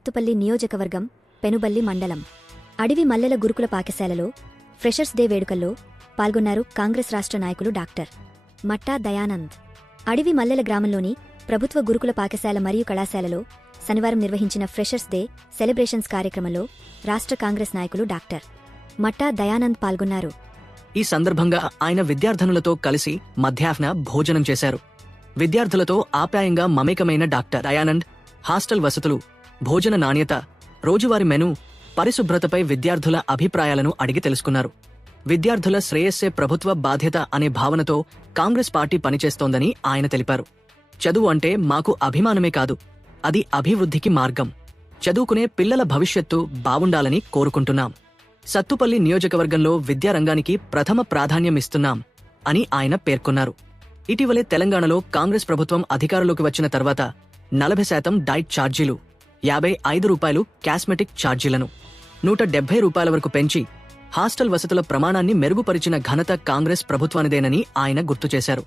సత్తుపల్లి నియోజకవర్గం పెనుబల్లి మండలం. అడవి మల్లెల గురుకుల పాఠశాలలో ఫ్రెషర్స్ డే వేడుకల్లో పాల్గొన్నారు కాంగ్రెస్ రాష్ట్ర నాయకులు డాక్టర్ మట్టా దయానంద్. అడవి మల్లెల గ్రామంలోని ప్రభుత్వ గురుకుల పాఠశాల మరియు కళాశాలలో శనివారం నిర్వహించిన ఫ్రెషర్స్ డే సెలబ్రేషన్స్ కార్యక్రమంలో రాష్ట్ర కాంగ్రెస్ నాయకులు డాక్టర్ మట్టా దయానంద్ పాల్గొన్నారు. ఈ సందర్భంగా ఆయన విద్యార్థినులతో కలిసి మధ్యాహ్న భోజనం చేశారు. విద్యార్థులతో ఆప్యాయంగా మమేకమైన డాక్టర్ దయానంద్ హాస్టల్ వసతులు భోజన నాణ్యత రోజువారి మెను పరిశుభ్రతపై విద్యార్థుల అభిప్రాయాలను అడిగి తెలుసుకున్నారు. విద్యార్థుల శ్రేయస్సే ప్రభుత్వ బాధ్యత అనే భావనతో కాంగ్రెస్ పార్టీ పనిచేస్తోందని ఆయన తెలిపారు. చదువు అంటే మాకు అభిమానమే కాదు అది అభివృద్ధికి మార్గం. చదువుకునే పిల్లల భవిష్యత్తు బావుండాలని కోరుకుంటున్నాం. సత్తుపల్లి నియోజకవర్గంలో విద్యారంగానికి ప్రథమ ప్రాధాన్యం ఇస్తున్నాం అని ఆయన పేర్కొన్నారు. ఇటీవలే తెలంగాణలో కాంగ్రెస్ ప్రభుత్వం అధికారంలోకి వచ్చిన తర్వాత నలభై శాతం డైట్ ఛార్జీలు యాభై ఐదు రూపాయలు క్యాస్మెటిక్ ఛార్జీలను. నూట డెబ్బై రూపాయల వరకు పెంచి హాస్టల్ వసతుల ప్రమాణాన్ని మెరుగుపరిచిన ఘనత కాంగ్రెస్ ప్రభుత్వానిదేనని ఆయన గుర్తు చేశారు.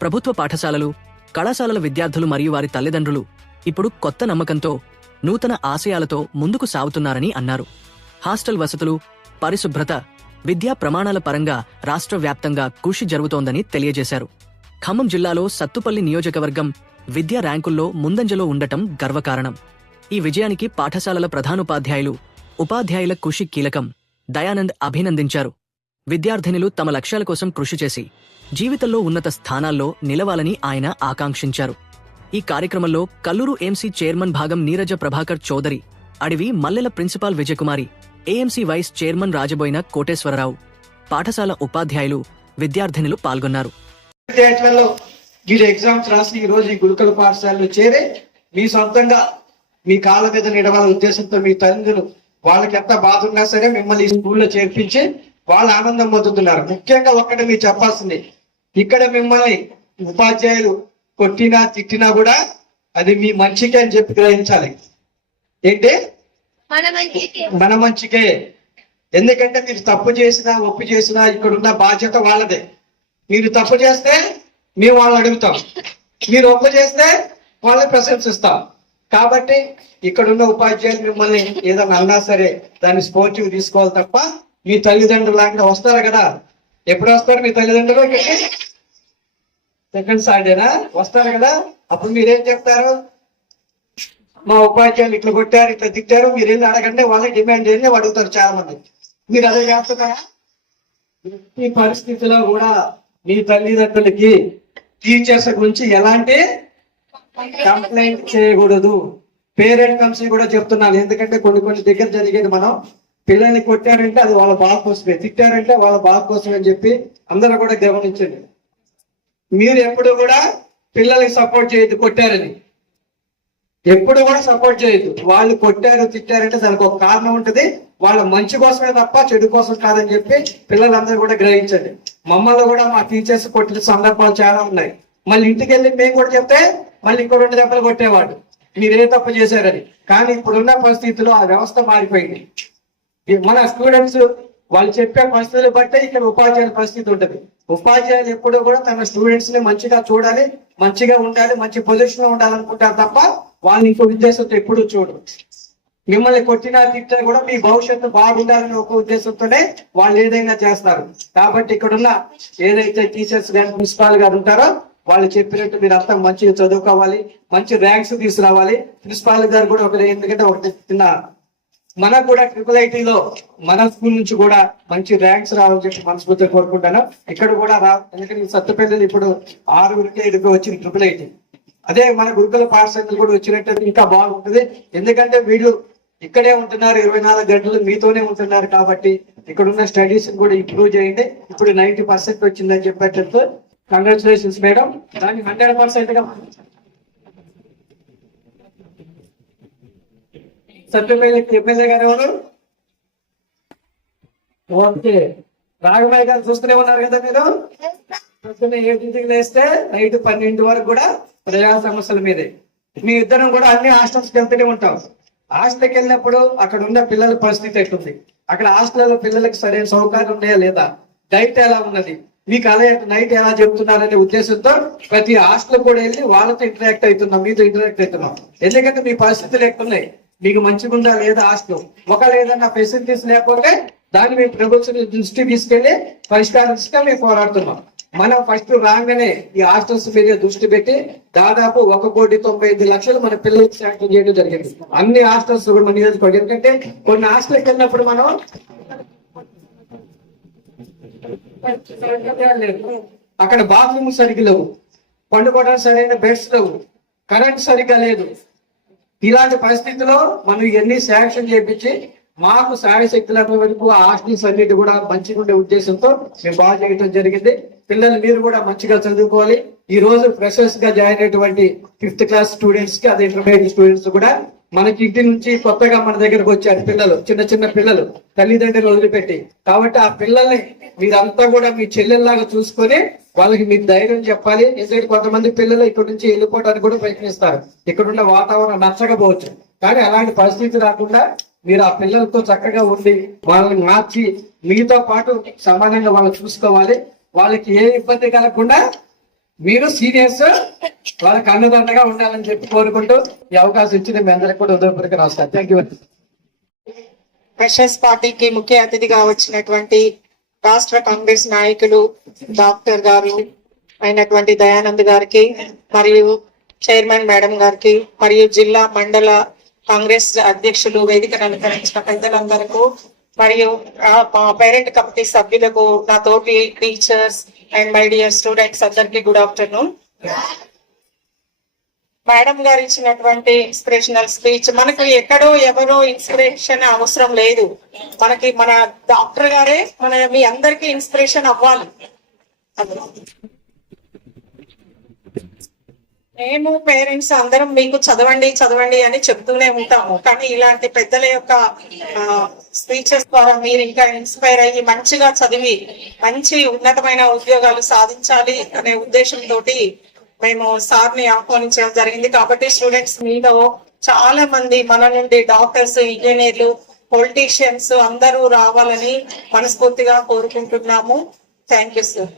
ప్రభుత్వ పాఠశాలలు కళాశాలల విద్యార్థులు మరియు వారి తల్లిదండ్రులు ఇప్పుడు కొత్త నమ్మకంతో నూతన ఆశయాలతో ముందుకు సాగుతున్నారని అన్నారు. హాస్టల్ వసతులు పరిశుభ్రత విద్యా ప్రమాణాల పరంగా రాష్ట్ర వ్యాప్తంగా కృషి జరుగుతోందని తెలియజేశారు. ఖమ్మం జిల్లాలో సత్తుపల్లి నియోజకవర్గం విద్యా ర్యాంకుల్లో ముందంజలో ఉండటం గర్వకారణం. ఈ విజయానికి పాఠశాలల ప్రధానోపాధ్యాయులు ఉపాధ్యాయుల కృషి కీలకం. దయానంద్ అభినందించారు. విద్యార్థినులు తమ లక్ష్యాల కోసం కృషి చేసి జీవితంలో ఉన్నత స్థానాల్లో నిలవాలని ఆయన ఆకాంక్షించారు. ఈ కార్యక్రమంలో కల్లూరు ఎంసీ చైర్మన్ భాగం Neeraja Prabhakar Chowdary Adavi Mallela principal Vijayakumari AMC vice chairman Rajaboina Koteswararao పాఠశాల ఉపాధ్యాయులు విద్యార్థినులు పాల్గొన్నారు. మీరు ఎగ్జామ్స్ రాసి ఈ రోజు ఈ గురుకుల పాఠశాలలో చేరి మీ సొంతంగా మీ కాళ్ళ మీద నిడవాల ఉద్దేశంతో మీ తల్లిదండ్రులు వాళ్ళకి ఎంత బాధ ఉన్నా సరే మిమ్మల్ని ఈ స్కూల్లో చేర్పించి వాళ్ళు ఆనందం పొందుతున్నారు. ముఖ్యంగా ఒక్కటి మీరు చెప్పాల్సింది ఇక్కడ మిమ్మల్ని ఉపాధ్యాయులు కొట్టినా తిట్టినా కూడా అది మీ మంచికే అని చెప్పి గ్రహించాలి. ఏంటి? మన మంచికి. మన మంచికే. ఎందుకంటే మీరు తప్పు చేసినా ఒప్పు చేసినా ఇక్కడున్న బాధ్యత వాళ్ళదే. మీరు తప్పు చేస్తే మేము వాళ్ళని అడుగుతాం. మీరు ఒప్పు చేస్తే వాళ్ళని ప్రశంసిస్తాం. కాబట్టి ఇక్కడున్న ఉపాధ్యాయులు మిమ్మల్ని ఏదైనా అన్నా సరే దాన్ని స్పోర్టివ్ తీసుకోవాలి తప్ప మీ తల్లిదండ్రులు లాంటి వస్తారు కదా. ఎప్పుడు వస్తారు మీ తల్లిదండ్రులు? ఇక్కడికి సెకండ్ సాటర్డేనా? వస్తారు కదా. అప్పుడు మీరేం చెప్తారు? మా ఉపాధ్యాయులు ఇట్లా కొట్టారు ఇట్లా తిట్టారు మీరు వెళ్ళి అడగండి వాళ్ళే డిమాండ్ చేయండి అడుగుతారు చాలా మంది మీరు అదే చేస్తున్నారా? ఈ పరిస్థితిలో కూడా మీ తల్లిదండ్రులకి టీచర్స్ గురించి ఎలాంటి కంప్లైంట్ చేయకూడదు. పేరెంట్ కంపెనీ కూడా చెప్తున్నాను. ఎందుకంటే కొన్ని కొన్ని దగ్గర జరిగేది మనం పిల్లల్ని కొట్టారంటే అది వాళ్ళ బాధ కోసమే. తిట్టారంటే వాళ్ళ బాధ కోసమే అని చెప్పి అందరూ కూడా గమనించండి. మీరు ఎప్పుడు కూడా పిల్లలకి సపోర్ట్ చేయొద్దు కొట్టారని. ఎప్పుడు కూడా సపోర్ట్ చేయొద్దు. వాళ్ళు కొట్టారు తిట్టారంటే దానికి ఒక కారణం ఉంటుంది. వాళ్ళ మంచి కోసమే తప్ప చెడు కోసం కాదని చెప్పి పిల్లలందరూ కూడా గ్రహించండి. మమ్మల్ని కూడా మా టీచర్స్ కొట్టిన సందర్భాలు చాలా ఉన్నాయి. మళ్ళీ ఇంటికి వెళ్ళి మేము కూడా చెప్తే మళ్ళీ ఇంకో రెండు దెబ్బలు కొట్టేవాడు మీరు ఏ తప్పు చేశారని. కానీ ఇప్పుడున్న పరిస్థితుల్లో ఆ వ్యవస్థ మారిపోయింది. మన స్టూడెంట్స్ వాళ్ళు చెప్పే పరిస్థితులు బట్టే ఇక్కడ ఉపాధ్యాయుల పరిస్థితి ఉంటుంది. ఉపాధ్యాయులు ఎప్పుడూ కూడా తన స్టూడెంట్స్ని మంచిగా చూడాలి మంచిగా ఉండాలి మంచి పొజిషన్లో ఉండాలనుకుంటారు తప్ప వాళ్ళని ఇంకో ఉద్దేశంతో ఎప్పుడూ చూడరు. మిమ్మల్ని కొట్టినా తిట్టినా కూడా మీ భవిష్యత్తు బాగుండాలని ఒక ఉద్దేశంతోనే వాళ్ళు ఏదైనా చేస్తారు. కాబట్టి ఇక్కడున్న ఏదైతే టీచర్స్ కానీ ప్రిన్సిపాల్ గారు ఉంటారో వాళ్ళు చెప్పినట్టు మీరు అంతా మంచిగా చదువుకోవాలి మంచి ర్యాంక్స్ తీసుకురావాలి. ప్రిన్సిపాల్ గారు కూడా ఒకటి ఎందుకంటే ఒకటి చిన్న మనకు కూడా ట్రిపుల్ ఐటీలో మన స్కూల్ నుంచి కూడా మంచి ర్యాంక్స్ రావాలని చెప్పి మనస్ఫూర్తిగా కోరుకుంటాను. ఇక్కడ కూడా రా ఎందుకంటే సత్తపల్లి ఇప్పుడు ఆరుగురికి ఐదుగురు వచ్చింది ట్రిపుల్ ఐటీ అదే మన గురుకుల పాఠశాలలు కూడా వచ్చినట్టు ఇంకా బాగుంటుంది. ఎందుకంటే వీళ్ళు ఇక్కడే ఉంటున్నారు ఇరవై నాలుగు గంటలు మీతోనే ఉంటున్నారు కాబట్టి ఇక్కడ ఉన్న స్టడీస్ కూడా ఇంప్రూవ్ చేయండి. ఇప్పుడు నైన్టీ పర్సెంట్ వచ్చిందని చెప్పేటట్టు కంగ్రాచులేషన్స్ మేడం దాన్ని హండ్రెడ్ పర్సెంట్గా సత్యపల్లి ఎమ్మెల్యే గారు ఎవరు? ఓకే. రాఘమయ్య గారు చూస్తూనే ఉన్నారు కదా మీరు? పొద్దున్న ఏడింటికి లేస్తే నైట్ పన్నెండు వరకు కూడా ప్రజా సమస్యల మీదే. మీ ఇద్దరం కూడా అన్ని హాస్టల్స్కి వెళ్తూనే ఉంటాం. హాస్టల్కి వెళ్ళినప్పుడు అక్కడ ఉన్న పిల్లల పరిస్థితి ఎట్లుంది? అక్కడ హాస్టల్లో పిల్లలకి సరైన సౌకర్యం ఉన్నాయా లేదా? డైట్ ఎలా ఉన్నది? మీకు అలా నైట్ ఎలా చెప్తున్నారనే ఉద్దేశంతో ప్రతి హాస్టల్ కూడా వెళ్ళి వాళ్ళతో ఇంటరాక్ట్ అవుతున్నాం మీతో ఇంటరాక్ట్ అవుతున్నాం. ఎందుకంటే మీ పరిస్థితులు ఎట్లున్నాయి మీకు మంచిగుందా లేదా హాస్టల్ ఒకవేళ ఏదన్నా ఫెసిలిటీస్ లేకపోతే దాన్ని మేము ప్రభుత్వం దృష్టి తీసుకెళ్ళి పరిష్కారం మేము పోరాడుతున్నాం. మనం ఫస్ట్ రాగానే ఈ హాస్టల్స్ మీద దృష్టి పెట్టి దాదాపు ఒక కోటి తొంభై ఐదు లక్షలు మన పిల్లలకు శాంక్షన్ చేయడం జరిగింది. అన్ని హాస్టల్స్ కూడా మన నియోజకవర్గం. ఎందుకంటే కొన్ని హాస్టల్కి వెళ్ళినప్పుడు మనం అక్కడ బాత్రూమ్ సరిగ్గా లేవు. పండుకోవడానికి సరైన బెడ్స్ లేవు. కరెంట్ సరిగ్గా లేదు. ఇలాంటి పరిస్థితిలో మనం ఇవన్నీ శాంక్షన్ చేపించి మాకు శాయశక్తుల వరకు ఆ హాస్టల్స్ అన్నిటి కూడా మంచిగా ఉండే ఉద్దేశంతో మేము బాగా చేయడం జరిగింది. పిల్లలు మీరు కూడా మంచిగా చదువుకోవాలి. ఈ రోజు ఫ్రెషర్స్గా జాయిన్ అయినటువంటి ఫిఫ్త్ క్లాస్ స్టూడెంట్స్కి అదే ఇంటర్మీడియట్ స్టూడెంట్స్ కూడా మనకి ఇంటి నుంచి కొత్తగా మన దగ్గరకు వచ్చారు పిల్లలు చిన్న చిన్న పిల్లలు. తల్లిదండ్రులు వదిలిపెట్టి. కాబట్టి ఆ పిల్లల్ని మీరంతా కూడా మీ చెల్లెల్లాగా చూసుకొని వాళ్ళకి మీరు ధైర్యం చెప్పాలి. ఎందుకంటే కొంతమంది పిల్లలు ఇక్కడ నుంచి వెళ్ళిపోవడానికి కూడా ప్రయత్నిస్తారు. ఇక్కడ ఉన్న వాతావరణం నచ్చకపోవచ్చు. కానీ అలాంటి పరిస్థితి రాకుండా మీరు ఆ పిల్లలతో చక్కగా ఉండి వాళ్ళని మార్చి మీతో పాటు సమానంగా వాళ్ళు చూసుకోవాలి. వాళ్ళకి ఏ ఇబ్బంది కలగకుండా మీరు సీనియర్స్ వాళ్ళకి అన్నదండగా ఉండాలని చెప్పి కోరుకుంటూ ఈ అవకాశం ఇచ్చిన మీ అందరికీ కూడా ఉదయపూర్వక నమస్కారం. థ్యాంక్ యూ ఫ్రెషర్స్ పార్టీకి ముఖ్య అతిథిగా వచ్చినటువంటి రాష్ట్ర కాంగ్రెస్ నాయకులు డాక్టర్ గారు అయినటువంటి దయానంద్ గారికి మరియు చైర్మన్ మేడం గారికి మరియు జిల్లా మండల కాంగ్రెస్ అధ్యక్షులు వేదికను అలంకరించిన పెద్దలందరకు మరియు పేరెంట్ కమిటీ సభ్యులకు నా తోటి teachers and my dear students అందరికీ గుడ్ ఆఫ్టర్నూన్. మేడం గారు ఇచ్చినటువంటి ఇన్స్పిరేషనల్ స్పీచ్ మనకు ఎక్కడో ఎవరో ఇన్స్పిరేషన్ అవసరం లేదు. మనకి మన డాక్టర్ గారే మన మీ అందరికి ఇన్స్పిరేషన్ అవ్వాలి. మేము పేరెంట్స్ అందరం మీకు చదవండి చదవండి అని చెప్తూనే ఉంటాము. కానీ ఇలాంటి పెద్దల యొక్క స్పీచెస్ ద్వారా మీరు ఇంకా ఇన్స్పైర్ అయ్యి మంచిగా చదివి మంచి ఉన్నతమైన ఉద్యోగాలు సాధించాలి అనే ఉద్దేశంతో మేము సార్ని ఆహ్వానించడం జరిగింది. కాబట్టి స్టూడెంట్స్ మీలో చాలా మంది మన నుండి డాక్టర్స్ ఇంజనీర్లు పొలిటీషియన్స్ అందరూ రావాలని మనస్ఫూర్తిగా కోరుకుంటున్నాము. Thank you sir